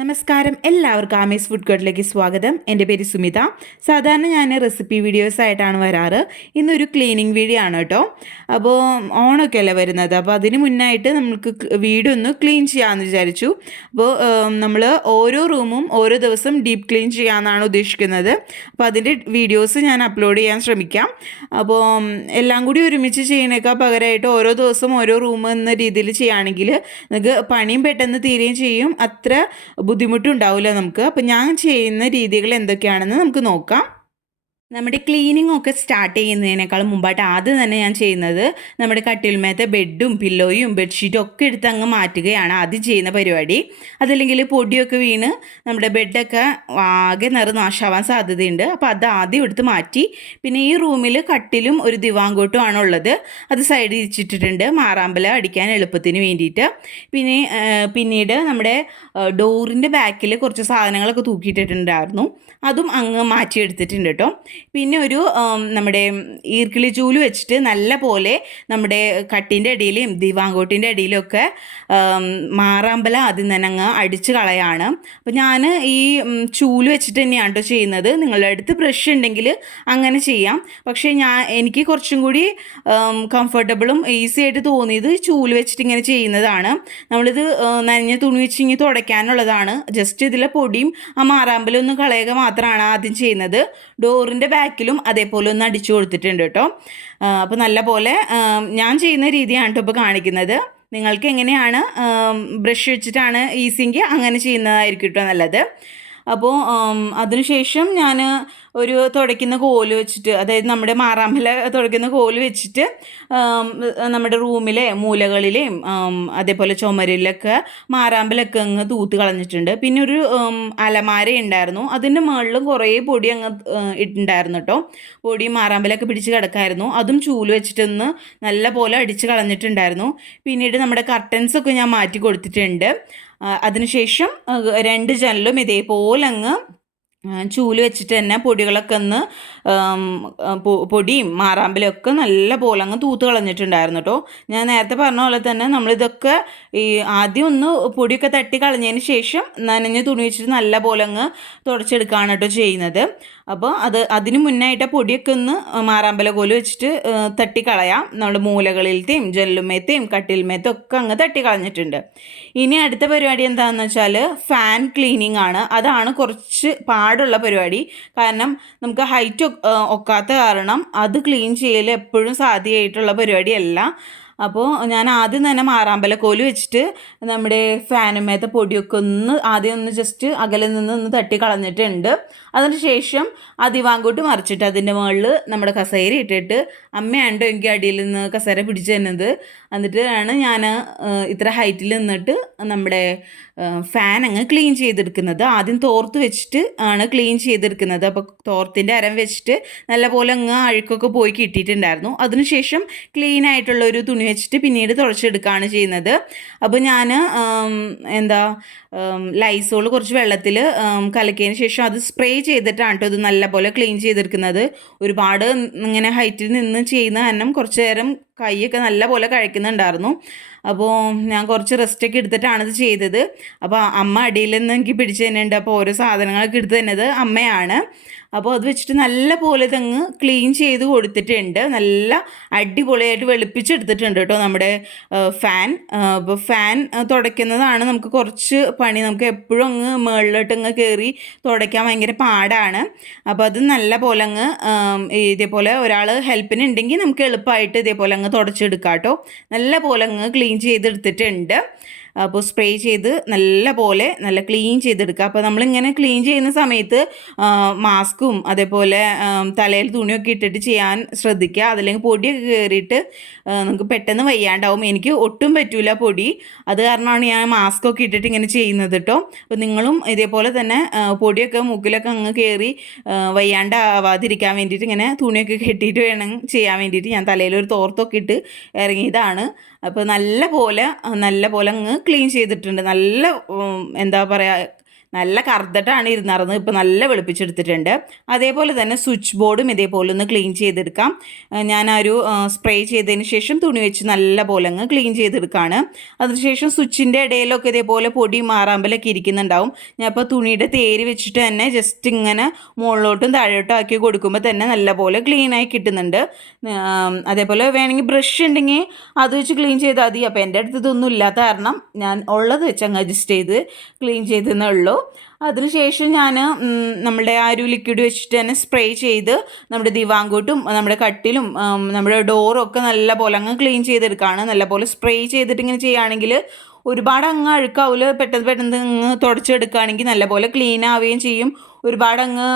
നമസ്കാരം, എല്ലാവർക്കും ആമീസ് ഫുഡ് കോർട്ടിലേക്ക് സ്വാഗതം. എൻ്റെ പേര് സുമിത. സാധാരണ ഞാൻ റെസിപ്പി വീഡിയോസ് ആയിട്ടാണ് വരാറ്. ഇന്നൊരു ക്ലീനിങ് വീഡിയോ ആണ് കേട്ടോ. അപ്പോൾ ഓണമൊക്കെ അല്ലേ വരുന്നത്, അപ്പോൾ അതിന് മുന്നായിട്ട് നമുക്ക് വീടൊന്ന് ക്ലീൻ ചെയ്യാമെന്ന് വിചാരിച്ചു. അപ്പോൾ നമ്മൾ ഓരോ റൂമും ഓരോ ദിവസം ഡീപ്പ് ക്ലീൻ ചെയ്യാമെന്നാണ് ഉദ്ദേശിക്കുന്നത്. അപ്പോൾ അതിൻ്റെ വീഡിയോസ് ഞാൻ അപ്ലോഡ് ചെയ്യാൻ ശ്രമിക്കാം. അപ്പോൾ എല്ലാം കൂടി ഒരുമിച്ച് ചെയ്യുന്നതിനേക്കാൾ പകരമായിട്ട് ഓരോ ദിവസം ഓരോ റൂം എന്ന രീതിയിൽ ചെയ്യുകയാണെങ്കിൽ നിങ്ങൾക്ക് പണിയും പെട്ടെന്ന് തീരുകയും ചെയ്യും, അത്ര ബുദ്ധിമുട്ടുണ്ടാവില്ല നമുക്ക്. അപ്പോൾ ഞാൻ ചെയ്യുന്ന രീതികൾ എന്തൊക്കെയാണെന്ന് നമുക്ക് നോക്കാം. നമ്മുടെ ക്ലീനിങ് ഒക്കെ സ്റ്റാർട്ട് ചെയ്യുന്നതിനേക്കാളും മുമ്പായിട്ട് ആദ്യം തന്നെ ഞാൻ ചെയ്യുന്നത് നമ്മുടെ കട്ടിൽമേത്തെ ബെഡും പില്ലോയും ബെഡ്ഷീറ്റും ഒക്കെ എടുത്ത് അങ്ങ് മാറ്റുകയാണ് ആദ്യം ചെയ്യുന്ന പരിപാടി. അതല്ലെങ്കിൽ പൊടിയൊക്കെ വീണ് നമ്മുടെ ബെഡൊക്കെ ആകെ നാശാവാൻ സാധ്യതയുണ്ട്. അപ്പോൾ അത് ആദ്യം എടുത്ത് മാറ്റി. പിന്നെ ഈ റൂമിൽ കട്ടിലും ഒരു ദിവാങ്കോട്ടും ആണുള്ളത്. അത് സൈഡിൽ ഇരിച്ചിട്ടിട്ടുണ്ട് മാറാമ്പല അടിക്കാൻ എളുപ്പത്തിന് വേണ്ടിയിട്ട്. പിന്നീട് നമ്മുടെ ഡോറിൻ്റെ ബാക്കിൽ കുറച്ച് സാധനങ്ങളൊക്കെ തൂക്കിയിട്ടിട്ടുണ്ടായിരുന്നു, അതും അങ്ങ് മാറ്റിയെടുത്തിട്ടുണ്ട് കേട്ടോ. പിന്നെ ഒരു നമ്മുടെ ഈർക്കിളി ചൂല് വെച്ചിട്ട് നല്ല പോലെ നമ്മുടെ കട്ടിൻ്റെ അടിയിലും ദിവാങ്കോട്ടിൻ്റെ അടിയിലൊക്കെ മാറാമ്പല ആദ്യം തന്നെ അങ്ങ് അടിച്ച് കളയാണ്. അപ്പോൾ ഞാൻ ഈ ചൂല് വെച്ചിട്ട് തന്നെയാണ് കേട്ടോ ചെയ്യുന്നത്. നിങ്ങളുടെ അടുത്ത് ബ്രഷ് ഉണ്ടെങ്കിൽ അങ്ങനെ ചെയ്യാം. പക്ഷേ എനിക്ക് കുറച്ചും കൂടി കംഫർട്ടബിളും ഈസി ആയിട്ട് തോന്നിയത് ചൂല് വെച്ചിട്ട് ഇങ്ങനെ ചെയ്യുന്നതാണ്. നമ്മളിത് നനഞ്ഞ തുണി വെച്ച് ഇങ്ങനെ തുടയ്ക്കാനുള്ളതാണ്. ജസ്റ്റ് ഇതിലെ പൊടിയും ആ മാറാമ്പലൊന്നും കളയുക മാത്രമാണ് ആദ്യം ചെയ്യുന്നത്. ഡോറിൻ്റെ ബാക്കിലും അതേപോലെ ഒന്ന് അടിച്ചു കൊടുത്തിട്ടുണ്ട് കേട്ടോ. അപ്പോൾ നല്ല പോലെ ഞാൻ ചെയ്യുന്ന രീതിയാണ് കേട്ടോ ഇപ്പോൾ കാണിക്കുന്നത്. നിങ്ങൾക്ക് എങ്ങനെയാണ് ബ്രഷ് വെച്ചിട്ടാണ് ഈസിയെങ്കിൽ അങ്ങനെ ചെയ്യുന്നതായിരിക്കും കേട്ടോ നല്ലത്. അപ്പോൾ അതിനുശേഷം ഞാൻ ഒരു തുടയ്ക്കുന്ന കോല് വെച്ചിട്ട്, അതായത് നമ്മുടെ മാറാമ്പല തുടയ്ക്കുന്ന കോല് വെച്ചിട്ട് നമ്മുടെ റൂമിലെ മൂലകളിലെയും അതേപോലെ ചുമരിലൊക്കെ മാറാമ്പലൊക്കെ അങ്ങ് തൂത്ത് കളഞ്ഞിട്ടുണ്ട്. പിന്നെ ഒരു അലമാര ഉണ്ടായിരുന്നു, അതിൻ്റെ മുകളിലും കുറേ പൊടി അങ്ങ് ഇട്ടുണ്ടായിരുന്നു കേട്ടോ. പൊടി മാറാമ്പലൊക്കെ പിടിച്ച് കിടക്കായിരുന്നു. അതും ചൂല് വെച്ചിട്ടൊന്ന് നല്ല പോലെ അടിച്ച് കളഞ്ഞിട്ടുണ്ടായിരുന്നു. പിന്നീട് നമ്മുടെ കർട്ടൻസൊക്കെ ഞാൻ മാറ്റി കൊടുത്തിട്ടുണ്ട്. അതിനുശേഷം 2 ജനലും ഇതേപോലെ അങ്ങ് ചൂല് വെച്ചിട്ട് തന്നെ പൊടികളൊക്കെ ഒന്ന് പൊടിയും മാറാമ്പലൊക്കെ നല്ല പോലെ അങ്ങ് തൂത്ത് കളഞ്ഞിട്ടുണ്ടായിരുന്നു കേട്ടോ. ഞാൻ നേരത്തെ പറഞ്ഞ പോലെ തന്നെ നമ്മളിതൊക്കെ ഈ ആദ്യം ഒന്ന് പൊടിയൊക്കെ തട്ടി കളഞ്ഞതിന് ശേഷം നനഞ്ഞ തുണി വെച്ചിട്ട് നല്ല പോലെ അങ്ങ് തുടച്ചെടുക്കുകയാണ് കേട്ടോ ചെയ്യുന്നത്. അപ്പോൾ അതിന് മുന്നായിട്ട് പൊടിയൊക്കെ ഒന്ന് മാറാമ്പല കോല് വെച്ചിട്ട് തട്ടിക്കളയാം. നമ്മുടെ മൂലകളിലത്തെയും ജനലുമേത്തെയും കട്ടിൽമേത്തെയും ഒക്കെ അങ്ങ് തട്ടിക്കളഞ്ഞിട്ടുണ്ട്. ഇനി അടുത്ത പരിപാടി എന്താണെന്ന് വെച്ചാൽ ഫാൻ ക്ലീനിങ് ആണ്. അതാണ് കുറച്ച് പാടുള്ള പരിപാടി. കാരണം നമുക്ക് ഹൈറ്റ് ഒക്കാത്ത കാരണം അത് ക്ലീൻ ചെയ്യൽ എപ്പോഴും സാധ്യമായിട്ടുള്ള പരിപാടിയല്ല. അപ്പോൾ ഞാൻ ആദ്യം തന്നെ മാറാമ്പല കോല് വെച്ചിട്ട് നമ്മുടെ ഫാനുമേത്തെ പൊടിയൊക്കെ ആദ്യം ഒന്ന് ജസ്റ്റ് അകലെ നിന്ന് ഒന്ന് തട്ടി കളഞ്ഞിട്ടുണ്ട്. അതിന് ശേഷം ആ ദിവാങ്കോട്ട് മറിച്ചിട്ട് അതിൻ്റെ മുകളിൽ നമ്മുടെ കസേര ഇട്ടിട്ട്, അമ്മയാണ്ടോ എനിക്ക് അടിയിൽ നിന്ന് കസേര പിടിച്ച് തന്നത്, എന്നിട്ടാണ് ഞാൻ ഇത്ര ഹൈറ്റിൽ നിന്നിട്ട് നമ്മുടെ ഫാൻ അങ്ങ് ക്ലീൻ ചെയ്തെടുക്കുന്നത്. ആദ്യം തോർത്ത് വെച്ചിട്ട് ആണ് ക്ലീൻ ചെയ്തെടുക്കുന്നത്. അപ്പോൾ തോർത്തിൻ്റെ അരം വെച്ചിട്ട് നല്ലപോലെ അങ്ങ് അഴുക്കൊക്കെ പോയി കിട്ടിയിട്ടുണ്ടായിരുന്നു. അതിനുശേഷം ക്ലീൻ ആയിട്ടുള്ള ഒരു തുണി വെച്ചിട്ട് പിന്നീട് തുടച്ചെടുക്കുകയാണ് ചെയ്യുന്നത്. അപ്പോൾ ഞാൻ ലൈസോൾ കുറച്ച് വെള്ളത്തിൽ കലക്കിയതിന് ശേഷം അത് സ്പ്രേ ചെയ്തിട്ടാണ് കേട്ടോ ഇത് നല്ലപോലെ ക്ലീൻ ചെയ്തെടുക്കുന്നത്. ഒരുപാട് ഇങ്ങനെ ഹൈറ്റിൽ നിന്ന് ചെയ്യുന്ന കാരണം കുറച്ച് നേരം കൈയൊക്കെ നല്ല പോലെ കഴിക്കുന്നുണ്ടായിരുന്നു. അപ്പോൾ ഞാൻ കുറച്ച് റെസ്റ്റൊക്കെ എടുത്തിട്ടാണ് ഇത് ചെയ്തത്. അപ്പോൾ അമ്മ അടിയിൽ നിന്ന് എനിക്ക് പിടിച്ച് തന്നെയുണ്ട്. അപ്പോൾ ഓരോ സാധനങ്ങളൊക്കെ എടുത്ത് തന്നത് അമ്മയാണ്. അപ്പോൾ അത് വെച്ചിട്ട് നല്ല പോലെ ഇതങ്ങ് ക്ലീൻ ചെയ്ത് കൊടുത്തിട്ടുണ്ട്. നല്ല അടിപൊളിയായിട്ട് വെളുപ്പിച്ചെടുത്തിട്ടുണ്ട് കേട്ടോ നമ്മുടെ ഫാൻ. അപ്പോൾ ഫാൻ തുടയ്ക്കുന്നതാണ് നമുക്ക് കുറച്ച് പണി. നമുക്ക് എപ്പോഴും അങ്ങ് മുകളിലോട്ട് അങ്ങ് കയറി തുടയ്ക്കാൻ ഭയങ്കര പാടാണ്. അപ്പോൾ അത് നല്ല പോലെ അങ്ങ് ഇതേപോലെ ഒരാൾ ഹെൽപ്പിനുണ്ടെങ്കിൽ നമുക്ക് എളുപ്പമായിട്ട് ഇതേപോലെ അങ്ങ് തുടച്ചെടുക്കാം കേട്ടോ. നല്ല പോലെ അങ്ങ് ക്ലീൻ ചെയ്തെടുത്തിട്ടുണ്ട്. അപ്പോൾ സ്പ്രേ ചെയ്ത് നല്ല ക്ലീൻ ചെയ്തെടുക്കുക. അപ്പോൾ നമ്മളിങ്ങനെ ക്ലീൻ ചെയ്യുന്ന സമയത്ത് മാസ്കും അതേപോലെ തലയിൽ തുണിയൊക്കെ ഇട്ടിട്ട് ചെയ്യാൻ ശ്രദ്ധിക്കുക. അതല്ലെങ്കിൽ പൊടിയൊക്കെ കയറിയിട്ട് നമുക്ക് പെട്ടെന്ന് വയ്യാണ്ടാവും. എനിക്ക് ഒട്ടും പറ്റൂല പൊടി, അത് കാരണമാണ് ഞാൻ മാസ്കൊക്കെ ഇട്ടിട്ട് ഇങ്ങനെ ചെയ്യുന്നത് കേട്ടോ. അപ്പോൾ നിങ്ങളും ഇതേപോലെ തന്നെ പൊടിയൊക്കെ മൂക്കിലൊക്കെ അങ്ങ് കയറി വയ്യാണ്ടാവാതിരിക്കാൻ വേണ്ടിയിട്ട് ഇങ്ങനെ തുണിയൊക്കെ കെട്ടിയിട്ട് വേണം ചെയ്യാൻ വേണ്ടിയിട്ട് ഞാൻ തലയിലൊരു തോർത്തൊക്കെ ഇട്ട് ഇറങ്ങിയതാണ്. അപ്പോൾ നല്ല പോലെ അങ്ങ് ക്ലീൻ ചെയ്തിട്ടുണ്ട്. നല്ല എന്താ പറയുക, നല്ല കറുത്തിട്ടാണ് ഇരുന്നിരുന്നത്. ഇപ്പോൾ നല്ല വെളുപ്പിച്ചെടുത്തിട്ടുണ്ട്. അതേപോലെ തന്നെ സ്വിച്ച് ബോർഡും ഇതേപോലെ ഒന്ന് ക്ലീൻ ചെയ്തെടുക്കാം. ഞാൻ ആ ഒരു സ്പ്രേ ചെയ്തതിന് ശേഷം തുണി വെച്ച് നല്ല പോലെ അങ്ങ് ക്ലീൻ ചെയ്തെടുക്കുകയാണ്. അതിനുശേഷം സ്വിച്ചിൻ്റെ ഇടയിലൊക്കെ ഇതേപോലെ പൊടി മാറാമ്പലൊക്കെ ഇരിക്കുന്നുണ്ടാവും. ഞാൻ ഇപ്പോൾ തുണിയുടെ തേര് വെച്ചിട്ട് തന്നെ ജസ്റ്റ് ഇങ്ങനെ മുകളിലോട്ടും താഴോട്ടും ആക്കി കൊടുക്കുമ്പോൾ തന്നെ നല്ലപോലെ ക്ലീനായി കിട്ടുന്നുണ്ട്. അതേപോലെ വേണമെങ്കിൽ ബ്രഷ് ഉണ്ടെങ്കിൽ അത് വെച്ച് ക്ലീൻ ചെയ്താൽ മതി. അപ്പോൾ എൻ്റെ അടുത്ത് ഇതൊന്നും ഇല്ലാത്ത കാരണം ഞാൻ ഉള്ളത് വെച്ച് അങ്ങ് അഡ്ജസ്റ്റ് ചെയ്ത് ക്ലീൻ ചെയ്തെന്നേ ഉള്ളൂ. അതിനുശേഷം ഞാൻ നമ്മുടെ ആ ഒരു ലിക്വിഡ് വെച്ചിട്ട് തന്നെ സ്പ്രേ ചെയ്ത് നമ്മുടെ ദിവാങ്കോട്ടും നമ്മുടെ കട്ടിലും നമ്മുടെ ഡോറും ഒക്കെ നല്ല പോലെ അങ്ങ് ക്ലീൻ ചെയ്തെടുക്കുകയാണ്. നല്ല പോലെ സ്പ്രേ ചെയ്തിട്ട് ഇങ്ങനെ ചെയ്യുകയാണെങ്കിൽ ഒരുപാട് അങ്ങ് അഴുക്കാവില്ല. പെട്ടെന്ന് പെട്ടെന്ന് അങ്ങ് തുടച്ചെടുക്കുകയാണെങ്കിൽ നല്ലപോലെ ക്ലീൻ ആവുകയും ചെയ്യും. ഒരുപാട് അങ്ങ്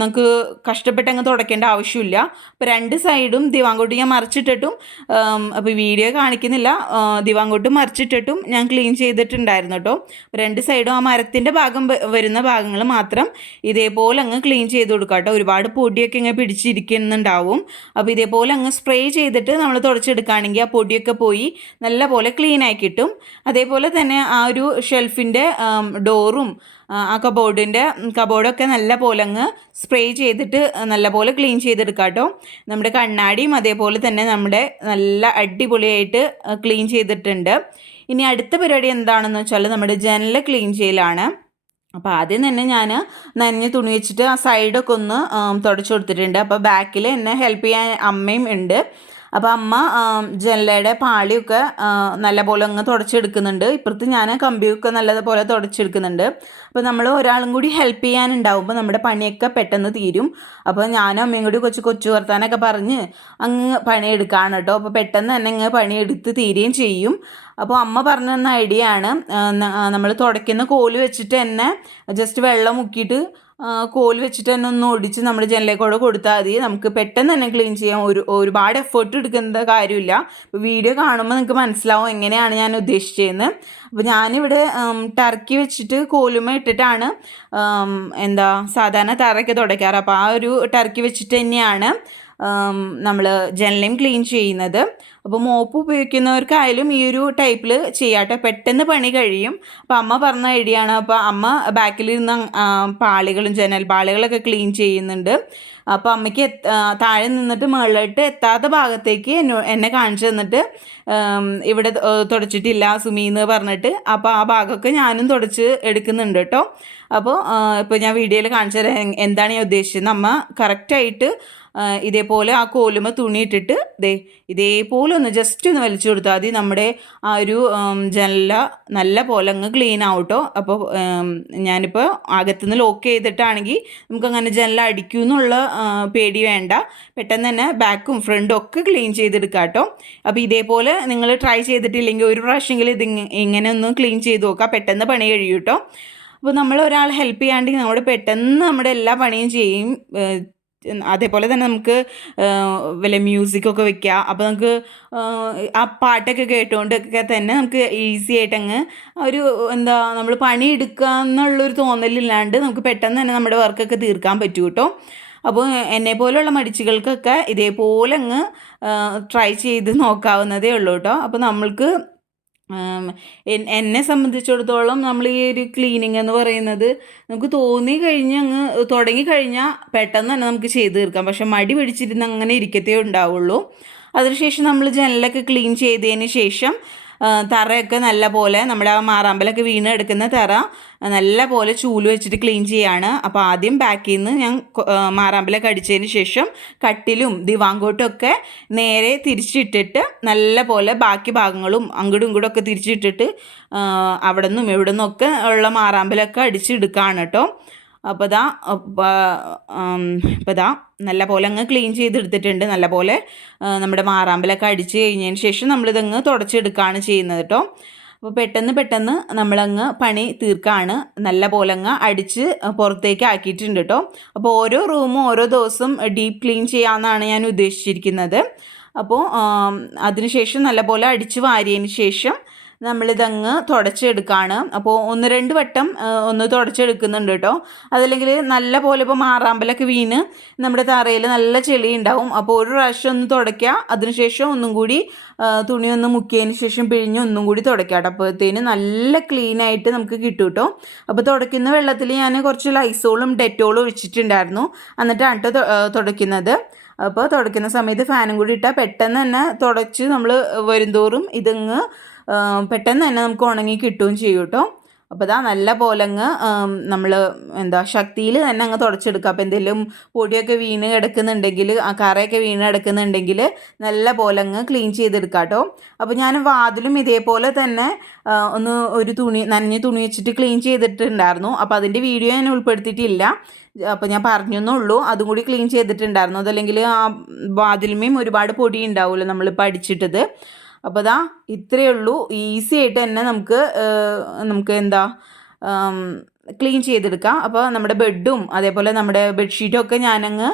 നമുക്ക് കഷ്ടപ്പെട്ട് അങ്ങ് തുടയ്ക്കേണ്ട ആവശ്യമില്ല. അപ്പോൾ 2 സൈഡും ദിവാങ്കോട്ട് ഞാൻ മറിച്ചിട്ടിട്ടും, അപ്പോൾ വീഡിയോ കാണിക്കുന്നില്ല, ദിവാങ്കോട്ട് മറിച്ചിട്ടിട്ടും ഞാൻ ക്ലീൻ ചെയ്തിട്ടുണ്ടായിരുന്നു കേട്ടോ. 2 സൈഡും ആ മരത്തിൻ്റെ ഭാഗം വരുന്ന ഭാഗങ്ങൾ മാത്രം ഇതേപോലെ അങ്ങ് ക്ലീൻ ചെയ്ത് കൊടുക്കുക കേട്ടോ. ഒരുപാട് പൊടിയൊക്കെ ഇങ്ങനെ പിടിച്ചിരിക്കുന്നുണ്ടാവും. അപ്പോൾ ഇതേപോലെ അങ്ങ് സ്പ്രേ ചെയ്തിട്ട് നമ്മൾ തുടച്ചെടുക്കുകയാണെങ്കിൽ ആ പൊടിയൊക്കെ പോയി നല്ല പോലെ ക്ലീനായി കിട്ടും. അതേപോലെ തന്നെ ആ ഒരു ഷെൽഫിൻ്റെ ഡോറും ആ കബോർഡൊക്കെ നല്ല പോലെ അങ്ങ് സ്പ്രേ ചെയ്തിട്ട് നല്ല പോലെ ക്ലീൻ ചെയ്തെടുക്കാം കേട്ടോ. നമ്മുടെ കണ്ണാടിയും അതേപോലെ തന്നെ നമ്മുടെ നല്ല അടിപൊളിയായിട്ട് ക്ലീൻ ചെയ്തിട്ടുണ്ട്. ഇനി അടുത്ത പരിപാടി എന്താണെന്ന് വെച്ചാൽ നമ്മുടെ ജനൽ ക്ലീൻ ചെയ്യലാണ്. അപ്പോൾ ആദ്യം തന്നെ ഞാൻ നനഞ്ഞ തുണി വെച്ചിട്ട് ആ സൈഡൊക്കെ ഒന്ന് തുടച്ചു കൊടുത്തിട്ടുണ്ട്. അപ്പോൾ ബാക്കിൽ എന്നെ ഹെൽപ്പ് ചെയ്യാൻ അമ്മയും ഉണ്ട്. അപ്പോൾ അമ്മ ജനലയുടെ പാളിയൊക്കെ നല്ലപോലെ അങ്ങ് തുടച്ചെടുക്കുന്നുണ്ട്. ഇപ്പുറത്ത് ഞാൻ കമ്പിയൊക്കെ നല്ലതുപോലെ തുടച്ചെടുക്കുന്നുണ്ട്. അപ്പോൾ നമ്മൾ ഒരാളും കൂടി ഹെൽപ്പ് ചെയ്യാനുണ്ടാവുമ്പോൾ നമ്മുടെ പണിയൊക്കെ പെട്ടെന്ന് തീരും. അപ്പോൾ ഞാനും അമ്മയും കൂടി കൊച്ചു വർത്താനൊക്കെ പറഞ്ഞ് അങ്ങ് പണിയെടുക്കുകയാണ് കേട്ടോ. അപ്പോൾ പെട്ടെന്ന് തന്നെ അങ്ങ് പണിയെടുത്ത് തീരുകയും ചെയ്യും. അപ്പോൾ അമ്മ പറഞ്ഞു തന്ന ഐഡിയ ആണ്, നമ്മൾ തുടയ്ക്കുന്ന കോല് വെച്ചിട്ട് തന്നെ ജസ്റ്റ് വെള്ളം മുക്കിയിട്ട് കോല് വെച്ചിട്ട് തന്നെ ഒന്ന് ഒടിച്ച് നമ്മുടെ ജനലേക്കൂടെ കൊടുത്താൽ മതി. നമുക്ക് പെട്ടെന്ന് തന്നെ ക്ലീൻ ചെയ്യാം. ഒരുപാട് എഫേർട്ട് എടുക്കേണ്ട കാര്യമില്ല. വീഡിയോ കാണുമ്പോൾ നിങ്ങൾക്ക് മനസ്സിലാവും എങ്ങനെയാണ് ഞാൻ ഉദ്ദേശിച്ചതെന്ന്. അപ്പോൾ ഞാനിവിടെ ടർക്കി വെച്ചിട്ട് കോലുമ ഇട്ടിട്ടാണ് സാധാരണ തറയൊക്കെ തുടയ്ക്കാറ്. അപ്പോൾ ആ ഒരു ടർക്കി വെച്ചിട്ട് തന്നെയാണ് നമ്മൾ ജനലും ക്ലീൻ ചെയ്യുന്നത്. അപ്പോൾ മോപ്പ് ഉപയോഗിക്കുന്നവർക്കായാലും ഈ ഒരു ടൈപ്പിൽ ചെയ്യാട്ടെ, പെട്ടെന്ന് പണി കഴിയും. അപ്പോൾ അമ്മ പറഞ്ഞ ഐഡിയ ആണ്. അപ്പോൾ അമ്മ ബാക്കിലിരുന്ന് പാളികളും ജനൽ പാളികളൊക്കെ ക്ലീൻ ചെയ്യുന്നുണ്ട്. അപ്പോൾ അമ്മയ്ക്ക് താഴെ നിന്നിട്ട് മുകളിലോട്ട് എത്താത്ത ഭാഗത്തേക്ക് എന്നെ കാണിച്ചു തന്നിട്ട് ഇവിടെ തുടച്ചിട്ടില്ല സുമി എന്ന് പറഞ്ഞിട്ട്, അപ്പോൾ ആ ഭാഗമൊക്കെ ഞാനും തുടച്ച് എടുക്കുന്നുണ്ട് കേട്ടോ. അപ്പോൾ ഇപ്പോൾ ഞാൻ വീഡിയോയിൽ കാണിച്ചു തരാം എന്താണ് ഞാൻ ഉദ്ദേശിച്ചത്. അമ്മ കറക്റ്റായിട്ട് ഇതേപോലെ ആ കോലുമ തുണി ഇട്ടിട്ട് ഇതേപോലെ ഒന്ന് ജസ്റ്റ് ഒന്ന് വലിച്ചു കൊടുത്താൽ മതി. നമ്മുടെ ആ ഒരു ജനല നല്ല പോലെ അങ്ങ് ക്ലീൻ ആവട്ടോ. അപ്പോൾ ഞാനിപ്പോൾ അകത്തുനിന്ന് ലോക്ക് ചെയ്തിട്ടാണെങ്കിൽ നമുക്കങ്ങനെ ജനല അടിക്കും എന്നുള്ള പേടി വേണ്ട. പെട്ടെന്ന് തന്നെ ബാക്കും ഫ്രണ്ടും ഒക്കെ ക്ലീൻ ചെയ്തെടുക്കാം കേട്ടോ. അപ്പോൾ ഇതേപോലെ നിങ്ങൾ ട്രൈ ചെയ്തിട്ടില്ലെങ്കിൽ ഒരു പ്രാവശ്യമെങ്കിലും ഇങ്ങനെ ഒന്ന് ക്ലീൻ ചെയ്ത് നോക്കുക, പെട്ടെന്ന് പണി കഴിയും കേട്ടോ. അപ്പോൾ നമ്മൾ ഒരാൾ ഹെൽപ്പ് ചെയ്യാണ്ടെങ്കിൽ നമ്മുടെ പെട്ടെന്ന് നമ്മുടെ എല്ലാ പണിയും ചെയ്യും. അതേപോലെ തന്നെ നമുക്ക് വല്ല മ്യൂസിക്കൊക്കെ വെക്കുക. അപ്പോൾ നമുക്ക് ആ പാട്ടൊക്കെ കേട്ടുകൊണ്ടൊക്കെ തന്നെ നമുക്ക് ഈസി ആയിട്ടങ്ങ് ഒരു നമ്മൾ പണി എടുക്കുക എന്നുള്ളൊരു തോന്നലില്ലാണ്ട് നമുക്ക് പെട്ടെന്ന് തന്നെ നമ്മുടെ വർക്കൊക്കെ തീർക്കാൻ പറ്റും കേട്ടോ. അപ്പോൾ എന്നെപ്പോലുള്ള മടിച്ചുകൾക്കൊക്കെ ഇതേപോലെ അങ്ങ് ട്രൈ ചെയ്ത് നോക്കാവുന്നതേ ഉള്ളൂ കേട്ടോ. അപ്പോൾ നമ്മൾക്ക് എന്നെ സംബന്ധിച്ചിടത്തോളം നമ്മൾ ഈ ഒരു ക്ലീനിങ് എന്ന് പറയുന്നത് നമുക്ക് തുടങ്ങിക്കഴിഞ്ഞാൽ പെട്ടെന്ന് തന്നെ നമുക്ക് ചെയ്ത് തീർക്കാം. പക്ഷെ മടി പിടിച്ചിരുന്ന് അങ്ങനെ ഇരിക്കത്തേ ഉണ്ടാവുള്ളൂ. അതിനുശേഷം നമ്മൾ ജനലൊക്കെ ക്ലീൻ ചെയ്തതിന് ശേഷം തറയൊക്കെ നല്ല പോലെ നമ്മുടെ ആ മാറാമ്പലൊക്കെ വീണ് എടുക്കുന്ന തറ നല്ല പോലെ ചൂല് വെച്ചിട്ട് ക്ലീൻ ചെയ്യാണ്. അപ്പോൾ ആദ്യം ബാക്കിൽ നിന്ന് ഞാൻ മാറാമ്പലൊക്കെ അടിച്ചതിന് ശേഷം കട്ടിലും ദിവാങ്കോട്ടും ഒക്കെ നേരെ തിരിച്ചിട്ടിട്ട് നല്ല പോലെ ബാക്കി ഭാഗങ്ങളും അങ്ങോട്ടും ഇങ്ങോട്ടും ഒക്കെ തിരിച്ചിട്ടിട്ട് അവിടെ നിന്നും ഇവിടെ നിന്നൊക്കെ ഉള്ള മാറാമ്പലൊക്കെ അടിച്ചെടുക്കുകയാണ് കേട്ടോ. അപ്പോൾ ഇതാ നല്ല പോലെ അങ്ങ് ക്ലീൻ ചെയ്തെടുത്തിട്ടുണ്ട്. നല്ല പോലെ നമ്മുടെ മാറാമ്പലൊക്കെ അടിച്ച് കഴിഞ്ഞതിന് ശേഷം നമ്മളിതങ്ങ് തുടച്ചെടുക്കുകയാണ് ചെയ്യുന്നത് കേട്ടോ. അപ്പോൾ പെട്ടെന്ന് നമ്മളങ്ങ് പണി തീർക്കുകയാണ്. നല്ല പോലെ അങ്ങ് അടിച്ച് പുറത്തേക്ക് ആക്കിയിട്ടുണ്ട് കേട്ടോ. അപ്പോൾ ഓരോ റൂമും ഓരോ ദിവസം ഡീപ്പ് ക്ലീൻ ചെയ്യാമെന്നാണ് ഞാൻ ഉദ്ദേശിച്ചിരിക്കുന്നത്. അപ്പോൾ അതിനുശേഷം നല്ലപോലെ അടിച്ച് വാരിയതിന് ശേഷം നമ്മളിതങ്ങ് തുടച്ചെടുക്കുകയാണ്. അപ്പോൾ 1-2 വട്ടം ഒന്ന് തുടച്ചെടുക്കുന്നുണ്ട് കേട്ടോ. അതല്ലെങ്കിൽ നല്ല പോലെ ഇപ്പോൾ മാറാമ്പലൊക്കെ വീണ് നമ്മുടെ തറയിൽ നല്ല ചെളി ഉണ്ടാവും. അപ്പോൾ ഒരു പ്രാവശ്യം ഒന്ന് തുടയ്ക്കുക, അതിനുശേഷം ഒന്നും കൂടി തുണി ഒന്ന് മുക്കിയതിന് ശേഷം പിഴിഞ്ഞ് ഒന്നും കൂടി തുടയ്ക്കാം കേട്ടോ. അപ്പോഴത്തേന് നല്ല ക്ലീനായിട്ട് നമുക്ക് കിട്ടും കേട്ടോ. അപ്പോൾ തുടയ്ക്കുന്ന വെള്ളത്തിൽ ഞാൻ കുറച്ച് ലൈസോളും ഡെറ്റോളും ഒഴിച്ചിട്ടുണ്ടായിരുന്നു, എന്നിട്ടാണ് കേട്ടോ തുടയ്ക്കുന്നത്. അപ്പോൾ തുടയ്ക്കുന്ന സമയത്ത് ഫാനും കൂടി ഇട്ടാൽ പെട്ടെന്ന് തന്നെ തുടച്ച് നമ്മൾ വരുംതോറും ഇതങ്ങ് പെട്ടെന്ന് തന്നെ നമുക്ക് ഉണങ്ങി കിട്ടുകയും ചെയ്യും കേട്ടോ. അപ്പോൾ ഇതാ നല്ല പോലെ അങ്ങ് നമ്മൾ ശക്തിയിൽ തന്നെ അങ്ങ് തുടച്ചെടുക്കുക. അപ്പോൾ എന്തെങ്കിലും പൊടിയൊക്കെ വീണ് കിടക്കുന്നുണ്ടെങ്കിൽ, ആ കറയൊക്കെ വീണ് കിടക്കുന്നുണ്ടെങ്കിൽ നല്ല പോലെ അങ്ങ് ക്ലീൻ ചെയ്തെടുക്കുക കേട്ടോ. അപ്പോൾ ഞാൻ വാതിലും ഇതേപോലെ തന്നെ ഒരു നനഞ്ഞ തുണി വെച്ചിട്ട് ക്ലീൻ ചെയ്തിട്ടുണ്ടായിരുന്നു. അപ്പോൾ അതിൻ്റെ വീഡിയോ ഞാൻ ഉൾപ്പെടുത്തിയിട്ടില്ല. അപ്പോൾ ഞാൻ പറഞ്ഞെന്നുള്ളൂ, അതും കൂടി ക്ലീൻ ചെയ്തിട്ടുണ്ടായിരുന്നു. അതല്ലെങ്കിൽ ആ വാതിലുമേയും ഒരുപാട് പൊടി ഉണ്ടാവുമല്ലോ നമ്മളിപ്പോൾ അടിച്ചിട്ടത്. അപ്പോൾ ഇതാ ഇത്രയേ ഉള്ളൂ. ഈസി ആയിട്ട് തന്നെ നമുക്ക് ക്ലീൻ ചെയ്തെടുക്കാം. അപ്പോൾ നമ്മുടെ ബെഡും അതേപോലെ നമ്മുടെ ബെഡ്ഷീറ്റും ഒക്കെ ഞാനങ്ങ്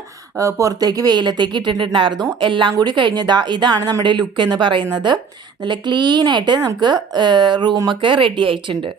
പുറത്തേക്ക് വെയിലത്തേക്ക് ഇട്ടിട്ടുണ്ടായിരുന്നു. എല്ലാം കൂടി കഴിഞ്ഞതാ ഇതാണ് നമ്മുടെ ലുക്ക് എന്ന് പറയുന്നത്. നല്ല ക്ലീനായിട്ട് നമുക്ക് റൂമൊക്കെ റെഡി ആയിട്ടുണ്ട്.